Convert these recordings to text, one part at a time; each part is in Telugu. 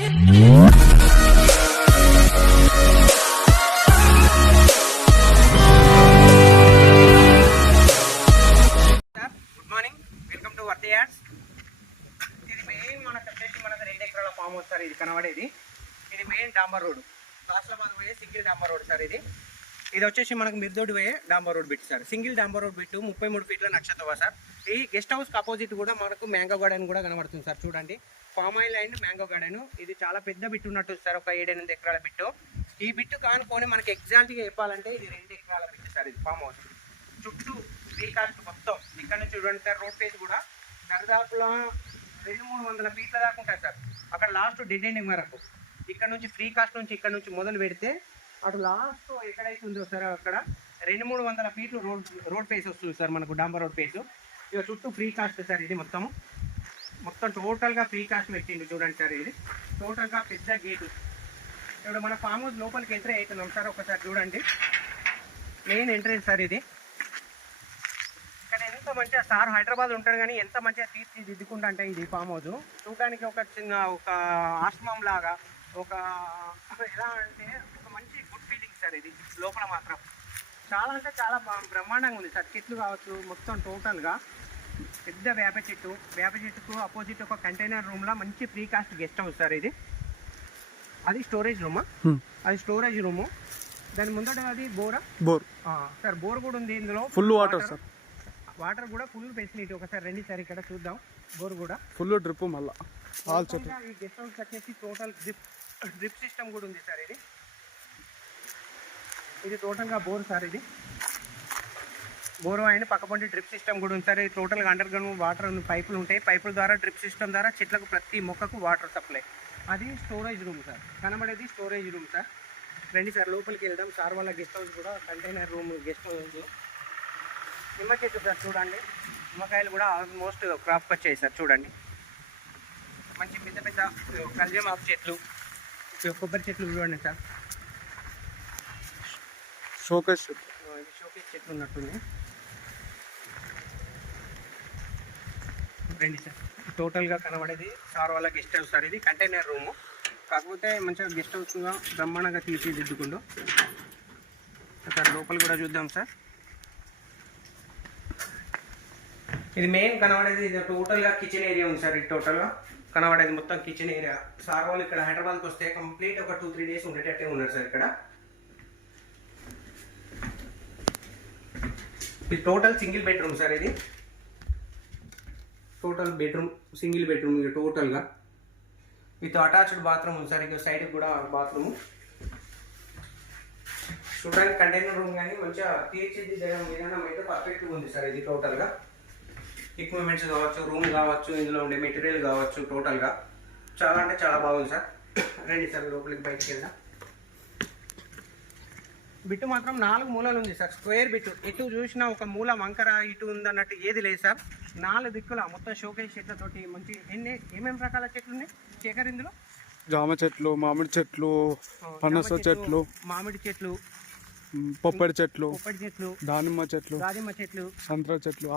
ఇది మెయిన్ మనకు వచ్చేసి మనకు 2 ఎకరాల ఫామ్ హౌస్ సార్. ఇది కనబడేది ఇది మెయిన్ డాంబర్ రోడ్, కాస్లాబాద్ పోయే సింగిల్ డాంబర్ రోడ్ సార్. ఇది వచ్చేసి మనకు మిర్దోడి పోయే డాంబర్ రోడ్ బిట్ సార్. సింగిల్ డాంబర్ రోడ్ బిట్ 33 ఫీట్ల నక్షత్రవా సార్. ఈ గెస్ట్ హౌస్ అపోజిట్ కూడా మనకు మ్యాంగో గార్డెన్ కూడా కనబడుతుంది సార్. చూడండి, palm oil and mango garden. ఇది చాలా పెద్ద బిట్ ఉన్నట్టు సార్, ఒక 7-8 ఎకరాల బిట్టు. ఈ బిట్టు కానుకొని మనకి ఎగ్జాక్ట్గా చెప్పాలంటే ఇది 2 ఎకరాల బిట్ సార్. ఇది ఫామ్ హౌస్ చుట్టూ ఫ్రీ కాస్ట్ మొత్తం. ఇక్కడ నుంచి చూడండి సార్, రోడ్ ఫేస్ కూడా దరిదాపులా 200-300 ఫీట్ల దాకా ఉంటాయి సార్. అక్కడ లాస్ట్ డెడ్ ఎండింగ్ వరకు. ఇక్కడ నుంచి ఫ్రీ కాస్ట్ నుంచి ఇక్కడ నుంచి మొదలు పెడితే అటు లాస్ట్ ఎక్కడైతే ఉందో సార్ అక్కడ 200-300 ఫీట్లు రోడ్ ఫేస్ వస్తుంది సార్ మనకు, డాంబర్ రోడ్ ఫేస్. ఇక చుట్టూ ఫ్రీ కాస్ట్ సార్. ఇది మొత్తం టోటల్గా ఫ్రీ కాస్ట్ పెట్టిండు చూడండి సార్. ఇది టోటల్గా పెద్ద గేటు. ఇప్పుడు మన ఫామ్ హౌస్ లోపలికి ఎంట్రీ అవుతున్నాం సార్. ఒకసారి చూడండి, మెయిన్ ఎంట్రెన్స్ సార్. ఇది ఇక్కడ ఎంత మంచిగా సార్ హైదరాబాద్ ఉంటాడు కానీ ఎంత మంచిగా తీర్చిదిద్దుకుంటా అంటే ఇది ఫామ్ హౌస్ చూడడానికి ఒక చిన్న ఒక ఆశ్రమం లాగా, ఒక ఎలా అంటే ఒక మంచి గుడ్ ఫీలింగ్ సార్. ఇది లోపల మాత్రం చాలా అంటే చాలా బ్రహ్మాండంగా ఉంది సార్. చెట్లు కావచ్చు మొత్తం టోటల్గా పెద్ద వేప చెట్టుకు అపోజిట్ ఒక కంటైనర్ రూమ్లో మంచి free cost guest house sir. ఇది అది స్టోరేజ్ రూమా, అది స్టోరేజ్ రూము. దాని ముందట అది బోర్ సార్. బోర్ కూడా ఉంది ఇందులో, ఫుల్ వాటర్ సార్. వాటర్ కూడా ఫుల్ ఫెసిలిటీ. ఒకసారి రండి సార్, ఇక్కడ చూద్దాం. బోర్ కూడా ఫుల్ డ్రిప్. మళ్ళీ ఈ గెస్ట్ హౌస్ వచ్చేసి టోటల్ డ్రిప్ సిస్టమ్ కూడా ఉంది సార్. ఇది టోటల్గా బోర్ సార్. ఇది బోర్ అండ్ పక్కపొంటి డ్రిప్ సిస్టమ్ కూడా ఉంది సార్. ఇది టోటల్గా అండర్ గ్రౌండ్ వాటర్ పైపులు ఉంటాయి. పైపుల ద్వారా డ్రిప్ సిస్టమ్ ద్వారా చెట్లకు ప్రతి మొక్కకు వాటర్ సప్లై. అది స్టోరేజ్ రూమ్ సార్. కనబడేది స్టోరేజ్ రూమ్ సార్. రండి సార్, లోపలికి వెళ్దాం. సార్ వాళ్ళ గెస్ట్ హౌస్ కూడా కంటైనర్ రూమ్ గెస్ట్ హౌస్. నిమ్మ చెట్టు సార్ చూడండి, నిమ్మకాయలు కూడా ఆల్మోస్ట్ క్రాప్ వచ్చాయి సార్. చూడండి, మంచి పెద్ద పెద్ద కల్జమాకు చెట్లు, కొబ్బరి చెట్లు చూడండి సార్. షోకేస్ చెట్లు ఉన్నట్టుంది. రండి సార్, టోటల్గా కనబడేది సార్ వాళ్ళ గెస్ట్ హౌస్ సార్. ఇది కంటైనర్ రూము, కాకపోతే మంచిగా గెస్ట్ హౌస్గా బ్రహ్మాండంగా తీర్చిదిద్దుకుంటూ సార్. లోపల కూడా చూద్దాం సార్. ఇది మెయిన్ కనబడేది ఇది టోటల్గా కిచెన్ ఏరియా ఉంది సార్. ఇది టోటల్గా కనబడేది మొత్తం కిచెన్ ఏరియా. సార్ వాళ్ళు ఇక్కడ హైదరాబాద్కి వస్తే కంప్లీట్ ఒక 2-3 డేస్ ఉండేటట్టే ఉన్నారు సార్ ఇక్కడ. ఇది టోటల్ సింగిల్ బెడ్రూమ్ సార్. ఇది టోటల్ బెడ్రూమ్, సింగిల్ బెడ్రూమ్ ఇది టోటల్గా విత్ అటాచ్డ్ బాత్రూమ్ ఉంది సార్. ఇక సైడ్ కూడా బాత్రూమ్. చూడడానికి కంటైనర్ రూమ్ కానీ మంచిగా తీర్చిదిద్దడం విధానం అయితే పర్ఫెక్ట్గా ఉంది సార్. ఇది టోటల్గా ఎక్విప్మెంట్స్ కావచ్చు, రూమ్ కావచ్చు, ఇందులో ఉండే మెటీరియల్ కావచ్చు, టోటల్గా చాలా అంటే చాలా బాగుంది సార్. రండి సార్, లోపలికి బయటికి వెళ్దాం. బిట్టు మాత్రం 4 మూలలు ఉంది సార్. Square bit. ఎటు చూసినా ఒక మూల వంకర ఇటు ఉందన్నట్టు ఏది లేదు సార్. 4 దిక్కుల మొత్తం షోకేస్ చెట్లతోటి మంచి ఏమేమి రకాల చెట్లు ఉన్నాయి శేఖర్ ఇందులో? జామ చెట్లు, మామిడి చెట్లు, పనస చెట్లు, మామిడి చెట్లు, పొప్పడి చెట్లు, దానిమ్మ చెట్లు, సంత్రా చెట్లు,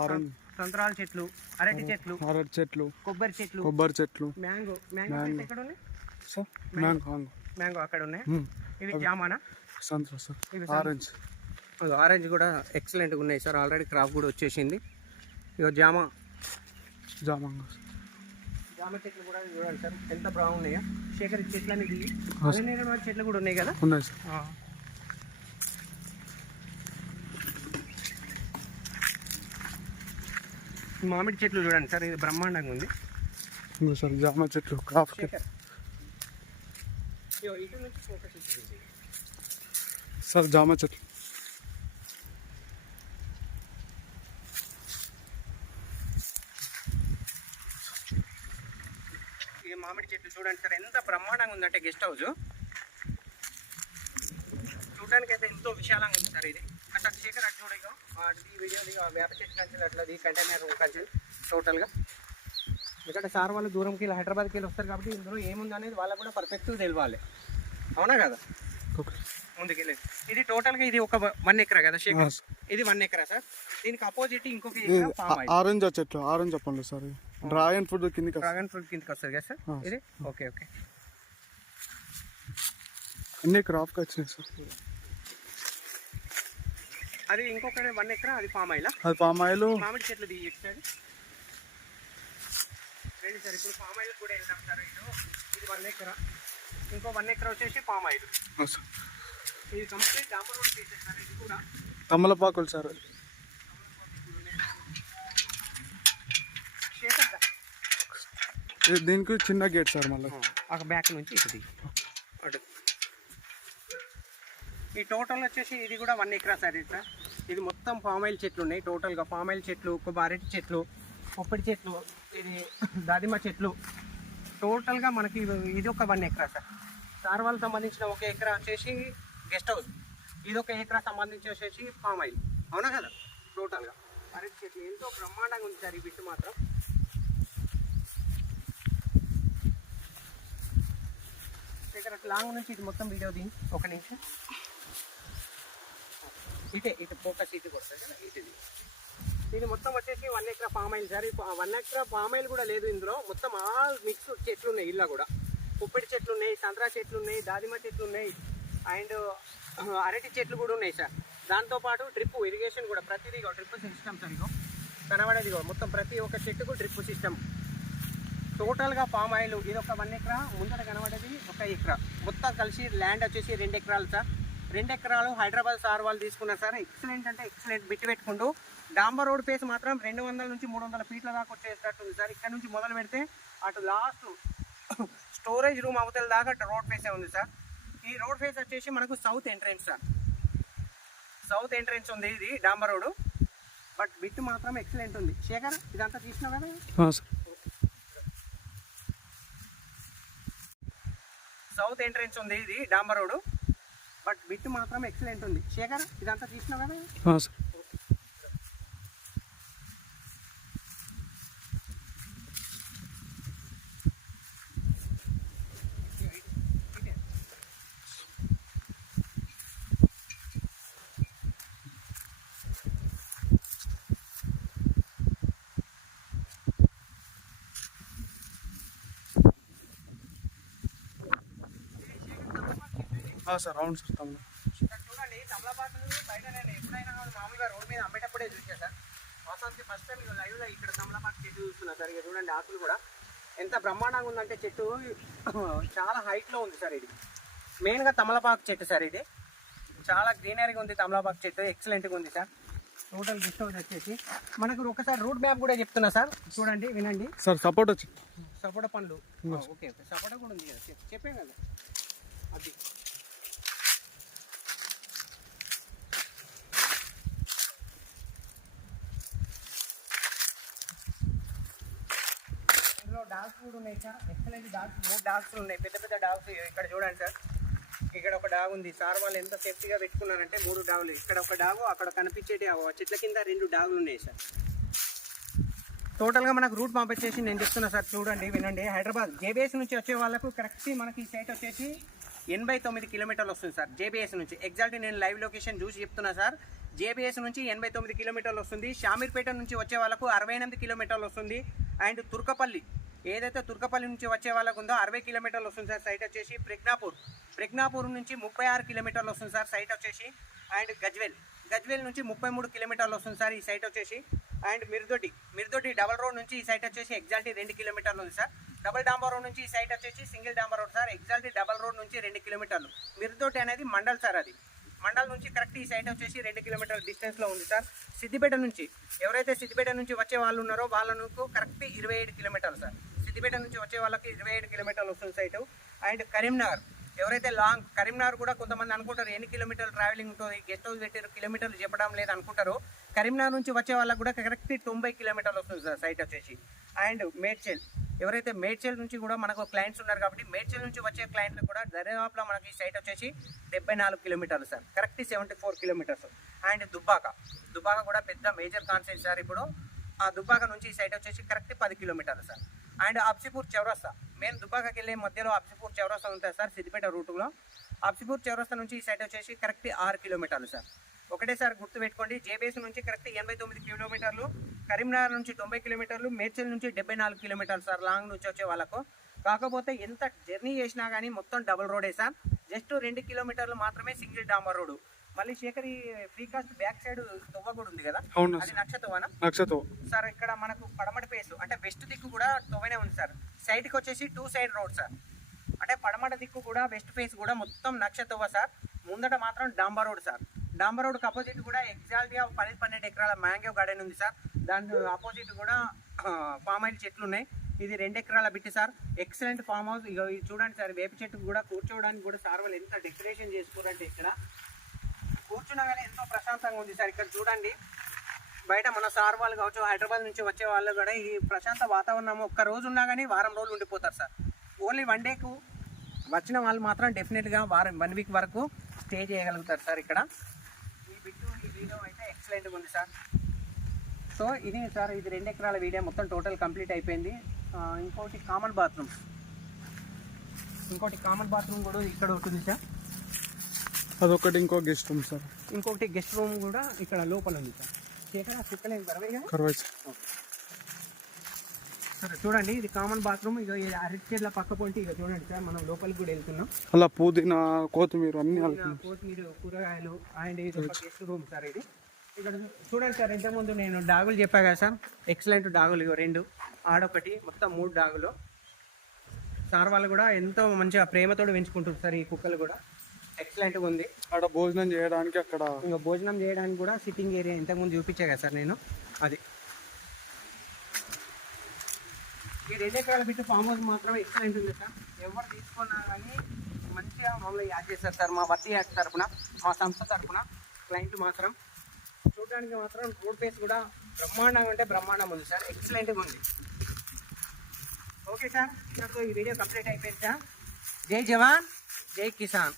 సంత్రాల చెట్లు, అరటి చెట్లు, కొబ్బరి చెట్లు, మ్యాంగో ఎక్కడ ఉన్నాయి? మ్యాంగో అక్కడ ఉన్నాయి. ఇవి జామానా? సంత్రా సార్. ఆరెంజ్ కూడా ఎక్సలెంట్గా ఉన్నాయి సార్. ఆల్రెడీ క్రాప్ కూడా వచ్చేసింది. ఇక జామ చెట్లు కూడా చూడండి సార్ ఎంత బాగున్నాయో. శేఖర్ చెట్లు అనేది చెట్లు కూడా ఉన్నాయి కదా. ఉన్నాయి సార్. మామిడి చెట్లు చూడండి సార్, ఇది బ్రహ్మాండంగా ఉంది సార్. జామ చెట్లు, క్రాప్ సార్. జామ చెట్లు ఇది మామిడి చెట్లు చూడండి సార్ ఎంత బ్రహ్మాండంగా ఉందంటే గెస్ట్ హౌస్ చూడడానికి అయితే ఎంతో విశాలంగా ఉంది సార్. ఇది అట్లా శేఖర్ అటు చూడగా ఈ వీడియోది వేప చెట్టు కంచెలు అట్లది కంటైనర్ రూమ్ కంచెలు టోటల్గా. ఎందుకంటే సార్ వాళ్ళు దూరంకి వెళ్ళి హైదరాబాద్కి వెళ్ళి వస్తారు కాబట్టి ఇందులో ఏముంది అనేది వాళ్ళకు కూడా పర్ఫెక్ట్గా తెలియాలి. అవునా కదా? ముందుకెళ్ళి ఇది టోటల్గా ఇది ఒక 1 ఎకరా కదా శేఖర్? ఇది 1 ఎకరా సార్. దీనికి అపోజిట్ ఇంకొక ఆరెంజ్ చెట్లు. ఆరెంజ్ చెప్పండి సార్. డ్రాగన్ ఫ్రూట్ కిందకి వస్తుంది కదా సార్ ఇది. ఓకే. అన్ని క్రాప్కి వచ్చినాయి సార్. అది ఇంకొక 1 ఎకరా అది పామ్ ఆయిల్. అది పామ్ ఆయిల్. మామిడి చెట్లు తీయచ్చు రండి సార్. ఇప్పుడు పామ్ ఆయిల్ కూడా వెళ్దాం సార్. ఇది 1 ఎకరా, ఇంకో 1 ఎకరా వచ్చేసి పామ్ ఆయిల్. ఇది కంప్లీట్ డాంబర్ రోడ్ పీసెస్ సార్. ఇది కూడా తమలపాకులు సార్. దీనికి చిన్న గేట్ సార్. మళ్ళీ ఒక బ్యాక్ నుంచి ఇది అటు. ఈ టోటల్ వచ్చేసి ఇది కూడా 1 ఎకరా సార్. ఇది మొత్తం పామ్ ఆయిల్ చెట్లు ఉన్నాయి. టోటల్గా పామ్ ఆయిల్ చెట్లు, అరటి చెట్లు, పొప్పడి చెట్లు, ఇది దాదిమ చెట్లు, టోటల్గా మనకి ఇది ఒక 1 ఎకరా సార్. సార్ వాళ్ళకి సంబంధించిన 1 ఎకరా వచ్చేసి గెస్ట్ హౌస్, ఇది 1 ఎకరా సంబంధించి వచ్చేసి పామ్ ఆయిల్. అవునా కదా? టోటల్గా అరటి చెట్లు ఎంతో బ్రహ్మాండంగా ఉంది సార్ ఈ బిట్టు మాత్రం. ఇక్కడ లాంగ్ నుంచి ఇది మొత్తం వీడియో దీని ఒక నిమిషం. ఇటు ఫోకస్ ఇటు కొడుతుంది కదా. ఇది మొత్తం వచ్చేసి 1 ఎకరా పామ్ ఆయిల్ సార్. 1 ఎకరా పామ్ ఆయిల్ కూడా లేదు ఇందులో. మొత్తం ఆల్ మిక్స్ చెట్లు ఉన్నాయి. ఇలా కూడా పుప్పటి చెట్లు ఉన్నాయి, సంత్రా చెట్లు ఉన్నాయి, దాదిమ చెట్లు ఉన్నాయి, అండ్ అరటి చెట్లు కూడా ఉన్నాయి సార్. దాంతోపాటు డ్రిప్ ఇరిగేషన్ కూడా ప్రతిదీ డ్రిప్ సిస్టమ్ సార్. ఇగో కనబడేది మొత్తం ప్రతి ఒక్క చెట్టుకు డ్రిప్ సిస్టమ్. టోటల్గా పామ్ ఆయిల్ ఇది ఒక 1 ఎకరా, ముందర కనబడేది 1 ఎకరా, మొత్తం కలిసి ల్యాండ్ వచ్చేసి 2 ఎకరాలు సార్. 2 ఎకరాలు హైదరాబాద్ సార్ వాళ్ళు తీసుకున్నారు సార్. ఎక్సలెంట్ అంటే ఎక్సలెంట్ బిట్ పెట్టుకుంటూ డాంబర్ రోడ్ పేస్ మాత్రం 200 నుంచి 300 ఫీట్ల దాకా వచ్చేటట్టుంది సార్. ఇక్కడ నుంచి మొదలు పెడితే అటు లాస్ట్ స్టోరేజ్ రూమ్ అవతల దాకా రోడ్ ఫేసే ఉంది సార్. ఈ రోడ్ ఫేస్ వచ్చేసి మనకు south entrance sir. South entrance ఉంది ఇది డాంబర్ రోడ్. బట్ బిట్ మాత్రం ఎక్సలెంట్ ఉంది. శేఖర్ ఇదంతా తీసినావు కదా? సౌత్ ఎంట్రెన్స్ ఉంది ఇది డాంబర్ రోడ్. బట్ బిట్ మాత్రం ఎక్సలెంట్ ఉంది. శేఖర్ ఇదంతా తీసినావు కదా? సార్ అవును సార్. చూడండి తమలపాకులు బయట నేను ఎప్పుడైనా మామూలుగా రోడ్ మీద అమ్మేటప్పుడే చూసా సార్. వాస్తవానికి ఫస్ట్ టైం లైవ్లో ఇక్కడ తమలపాకు చెట్టు చూస్తున్నా సార్. ఇక చూడండి ఆకులు కూడా ఎంత బ్రహ్మాండంగా ఉందంటే చెట్టు చాలా హైట్లో ఉంది సార్. ఇది మెయిన్గా తమలపాకు చెట్టు సార్. ఇది చాలా గ్రీనరీగా ఉంది తమలపాకు చెట్టు, ఎక్సలెంట్గా ఉంది సార్. టోటల్ గెస్ట్ హౌస్ వచ్చేసి మనకు ఒకసారి రూట్ మ్యాప్ కూడా చెప్తున్నా సార్. చూడండి వినండి సార్. సపోటా చెట్టు, సపోటా పండ్లు. ఓకే సపోటా కూడా ఉంది కదా, చెప్పాను కదా. అది డాగ్స్ కూడా ఉన్నాయి సార్. ఎక్సలెంట్ డాగ్స్, 3 డాగ్స్ ఉన్నాయి, పెద్ద పెద్ద డాగ్స్. ఇక్కడ చూడండి సార్, ఇక్కడ ఒక డాగ్ ఉంది సార్. వాళ్ళు ఎంత సేఫ్టీగా పెట్టుకున్నారంటే 3 డాగులు. ఇక్కడ ఒక డాగు, అక్కడ కనిపించేటి చెట్ల కింద 2 డాగులు ఉన్నాయి సార్. టోటల్గా మనకు రూట్ మ్యాప్ వచ్చేసి నేను చెప్తున్నా సార్. చూడండి వినండి. హైదరాబాద్ జేబీఎస్ నుంచి వచ్చే వాళ్ళకు కరెక్ట్ మనకి ఈ సైట్ వచ్చేసి 89 కిలోమీటర్లు వస్తుంది సార్. జేబీఎస్ నుంచి ఎగ్జాక్ట్ నేను లైవ్ లొకేషన్ చూసి చెప్తున్నా సార్. జేబీఎస్ నుంచి 89 కిలోమీటర్లు వస్తుంది. షామీర్పేట నుంచి వచ్చే వాళ్ళకు 68 కిలోమీటర్లు వస్తుంది. అండ్ తుర్కపల్లి, ఏదైతే తుర్కపల్లి నుంచి వచ్చే వాళ్ళకు ఉందో 60 కిలోమీటర్లు వస్తుంది సార్. సైట్ వచ్చేసి ప్రజ్ఞాపూర్ నుంచి 36 కిలోమీటర్లు వస్తుంది సార్ సైట్ వచ్చేసి. అండ్ గజ్వేల్ నుంచి 33 కిలోమీటర్లు వస్తుంది సార్ ఈ సైట్ వచ్చేసి. అండ్ మిర్దొడ్డి డబల్ రోడ్ నుంచి ఈ సైట్ వచ్చేసి ఎగ్జాక్ట్ 2 కిలోమీటర్లు ఉంది సార్. డబల్ డాంబర్ రోడ్ నుంచి ఈ సైట్ వచ్చేసి సింగిల్ డాంబర్ road sir. Exact double road నుంచి 2 కిలోమీటర్లు. మిర్దొడ్డి అనేది మండల్ సార్. అది మండల్ నుంచి కరెక్ట్ ఈ సైట్ వచ్చేసి 2 కిలోమీటర్ల డిస్టెన్స్లో ఉంది సార్. సిద్దిపేట నుంచి ఎవరైతే సిద్దిపేట నుంచి వచ్చే వాళ్ళు ఉన్నారో వాళ్ళకు కరెక్ట్ 27 కిలోమీటర్లు సార్. సిద్దిపేట నుంచి వచ్చే వాళ్ళకి 27 కిలోమీటర్లు వస్తుంది సైటు. అండ్ కరీంనగర్, ఎవరైతే లాంగ్ కరీంనగర్ కూడా కొంతమంది అనుకుంటారు ఎన్ని కిలోమీటర్లు ట్రావెలింగ్ ఉంటుంది, గెస్ట్ హౌస్ పెట్టారు కిలోమీటర్లు చెప్పడం లేదు అనుకుంటారు. కరీంనగర్ నుంచి వచ్చే వాళ్ళకి కూడా కరెక్ట్ 90 కిలోమీటర్లు వస్తుంది సార్ సైట్ వచ్చేసి. అండ్ మేడ్చల్, ఎవరైతే మేడ్చల్ నుంచి కూడా మనకు క్లయింట్స్ ఉన్నారు కాబట్టి మేడ్చల్ నుంచి వచ్చే క్లయింట్లు కూడా దరిదాపులో మనకి ఈ సైట్ వచ్చేసి 74 కిలోమీటర్లు sir. Correct 74 kilometres. And Dubbaka కూడా పెద్ద మేజర్ కాన్సెప్ట్ సార్. ఇప్పుడు ఆ దుబ్బాక నుంచి ఈ సైట్ వచ్చేసి కరెక్ట్ 10 కిలోమీటర్లు సార్. అండ్ అబ్సిపూర్ చౌరస్తా, మెయిన్ దుబ్బాకకి వెళ్ళే మధ్యలో అబ్సిపూర్ చౌరస్తా ఉంటుంది సార్ సిద్దిపేట రూట్లో. అబ్సిపూర్ చౌరస్తా నుంచి ఈ సైట్ వచ్చేసి కరెక్ట్ 6 కిలోమీటర్లు సార్. ఒకటేసారి గుర్తుపెట్టుకోండి. జేబీఎస్ నుంచి కరెక్ట్ 89 కిలోమీటర్లు, కరీంనగర్ నుంచి 90 కిలోమీటర్లు, మేడ్చల్ నుంచి 74 కిలోమీటర్లు సార్ లాంగ్ నుంచి వచ్చే వాళ్ళకు. కాకపోతే ఎంత జర్నీ చేసినా కానీ మొత్తం డబుల్ రోడే సార్. జస్ట్ 2 కిలోమీటర్లు మాత్రమే సింగిల్ డాంబర్ రోడ్. మళ్ళీ శేఖర్ ఈ ఫ్రీ కాస్ట్ బ్యాక్ సైడ్ తొవ్వ కూడా ఉంది కదా, అవును అది నక్షతోవనా నక్షతో సార్. ఇక్కడ మనకు పడమటి పేసు అంటే వెస్ట్ దిక్కు కూడా తొవ్వనే ఉంది సార్. సైడ్కి వచ్చేసి 2 సైడ్ రోడ్ సార్. అంటే పడమట దిక్కు కూడా వెస్ట్ ఫేస్ కూడా మొత్తం నక్షతోవ సార్. ముందట మాత్రం డాంబర్ రోడ్ సార్. డాంబర్ రోడ్కి అపోజిట్ కూడా ఎగ్జాక్ట్గా 10-12 ఎకరాల మ్యాంగో గార్డెన్ ఉంది సార్. దాని ఆపోజిట్ కూడా పామ్ ఆయిల్ చెట్లు ఉన్నాయి. ఇది 2 ఎకరాల బిట్టి సార్. Excellent farm house. ఇక ఇది చూడండి సార్, వేప చెట్టుకు కూడా కూర్చోవడానికి కూడా సార్ వాళ్ళు ఎంత డెకరేషన్ చేసుకోరంటే ఇక్కడ కూర్చున్నా కానీ ఎంతో ప్రశాంతంగా ఉంది సార్. ఇక్కడ చూడండి, బయట మన సార్ వాళ్ళు కావచ్చు, హైదరాబాద్ నుంచి వచ్చే వాళ్ళు కూడా ఈ ప్రశాంత వాతావరణం ఒక్క రోజు ఉన్నా కానీ వారం రోజులు ఉండిపోతారు సార్. ఓన్లీ 1 డేకు వచ్చిన వాళ్ళు మాత్రం డెఫినెట్గా 1 వీక్ వరకు స్టే చేయగలుగుతారు సార్. ఇక్కడ ఈ బిట్టు ఈ వీడియో అయితే ఎక్సలెంట్గా ఉంది సార్. సో ఇది సార్, ఇది 2 ఎకరాల వీడియో మొత్తం టోటల్ కంప్లీట్ అయిపోయింది. ఇంకోటి కామన్ బాత్రూమ్ కూడా ఇక్కడ ఉంటుంది సార్. అదొకటి ఇంకో గెస్ట్ రూమ్ సార్. ఇంకొకటి గెస్ట్ రూమ్ కూడా ఇక్కడ లోపల ఉంది సార్. ఇక్కడ చిక్కలేదు కరవై సార్. చూడండి, ఇది కామన్ బాత్రూమ్. ఇక అరటి చెట్ల పక్క పోటీ ఇక చూడండి సార్, మనం లోపలికి కూడా వెళ్తున్నాం. అలా పుదీనా, కొత్తిమీర అన్ని కొత్తిమీర, కూరగాయలు అండ్ ఇది ఒక గెస్ట్ రూమ్ సార్. ఇది ఇక్కడ చూడండి సార్, ఇంతకుముందు నేను డాగులు చెప్పా కదా సార్, ఎక్సలెంట్ డాగులు. ఇగో 2 ఆడొకటి, మొత్తం 3 డాగులు. సార్ వాళ్ళు కూడా ఎంతో మంచిగా ప్రేమతోడు పెంచుకుంటారు సార్. ఈ కుక్కలు కూడా ఎక్సలెంట్గా ఉంది. అక్కడ భోజనం చేయడానికి, అక్కడ ఇంకా భోజనం చేయడానికి కూడా సిట్టింగ్ ఏరియా ఇంతకుముందు చూపించా కదా సార్ నేను. అది ఈ 2 ఎకరాల బిట్టు ఫామ్ హౌస్ మాత్రం ఎక్సలెంట్ ఉంది సార్. ఎవరు తీసుకున్నా కానీ మంచిగా మమ్మల్ని యాడ్ చేస్తారు సార్. మా వర్తి యాడ్ తరఫున, మా సంస్థ తరఫున క్లయింట్లు మాత్రం చూడడానికి మాత్రం రోడ్ ఫేస్ కూడా బ్రహ్మాండంగా అంటే బ్రహ్మాండం ఉంది సార్. ఎక్సలెంట్గా ఉంది. ఓకే సార్, ఈ వీడియో కంప్లీట్ అయిపోయింది సార్. జై జవాన్, జై కిసాన్.